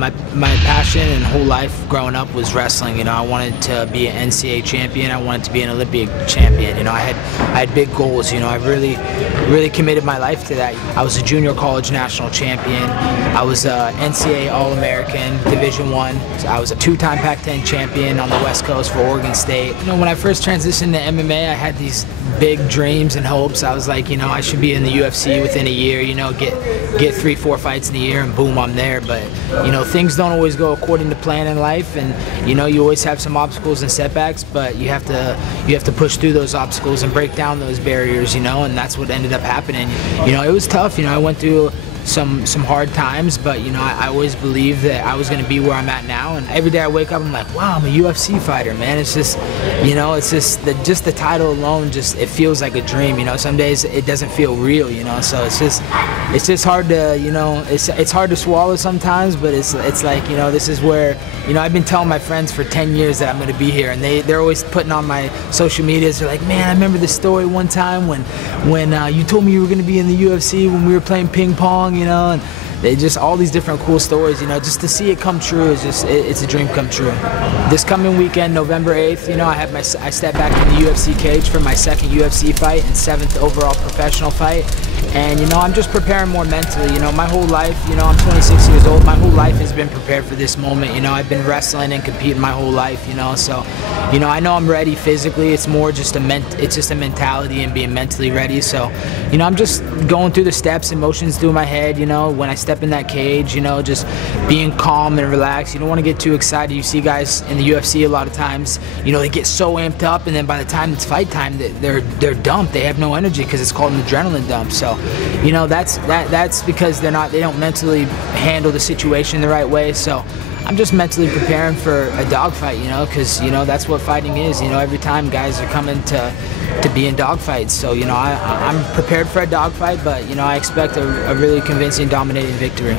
My passion and whole life growing up was wrestling. You know, I wanted to be an NCAA champion. I wanted to be an Olympic champion. You know, I had big goals. You know, I really committed my life to that. I was a junior college national champion. I was a NCAA All-American, Division I. I was a two-time Pac-10 champion on the West Coast for Oregon State. You know, when I first transitioned to MMA, I had these big dreams and hopes. I was like, you know, I should be in the UFC within a year. You know, get 3-4 fights in a year, and boom, I'm there. But you know, things don't always go according to plan in life, and you know, you always have some obstacles and setbacks, but you have to push through those obstacles and break down those barriers, you know, and that's what ended up happening. You know, it was tough. You know, I went through some hard times, but you know, I always believed that I was going to be where I'm at now, and every day I wake up I'm like, wow, I'm a UFC fighter, man. It's just, you know, it's just the title alone, just it feels like a dream. You know, some days it doesn't feel real, you know, so it's just hard to, you know, it's hard to swallow sometimes, but it's like, you know, this is where, you know, I've been telling my friends for 10 years that I'm going to be here, and they're always putting on my social medias. They're like, man, I remember this story one time when you told me you were going to be in the UFC when we were playing ping pong, you know, and they just, all these different cool stories, you know, just to see it come true is just, it's a dream come true. This coming weekend, November 8th, you know, I step back in the UFC cage for my second UFC fight and 7th overall professional fight. And, you know, I'm just preparing more mentally. You know, my whole life, you know, I'm 26 years old. My whole life has been prepared for this moment. You know, I've been wrestling and competing my whole life, you know. So, you know, I know I'm ready physically. It's more just a mentality and being mentally ready. So, you know, I'm just going through the steps and motions through my head, you know, when I step in that cage, you know, just being calm and relaxed. You don't want to get too excited. You see guys in the UFC a lot of times, you know, they get so amped up, and then by the time it's fight time, they're dumped. They have no energy because it's called an adrenaline dump. So, you know, that's because they don't mentally handle the situation the right way. So I'm just mentally preparing for a dogfight, you know, because, you know, that's what fighting is. You know, every time guys are coming to be in dogfights. So, you know, I'm prepared for a dogfight, but, you know, I expect a really convincing, dominating victory.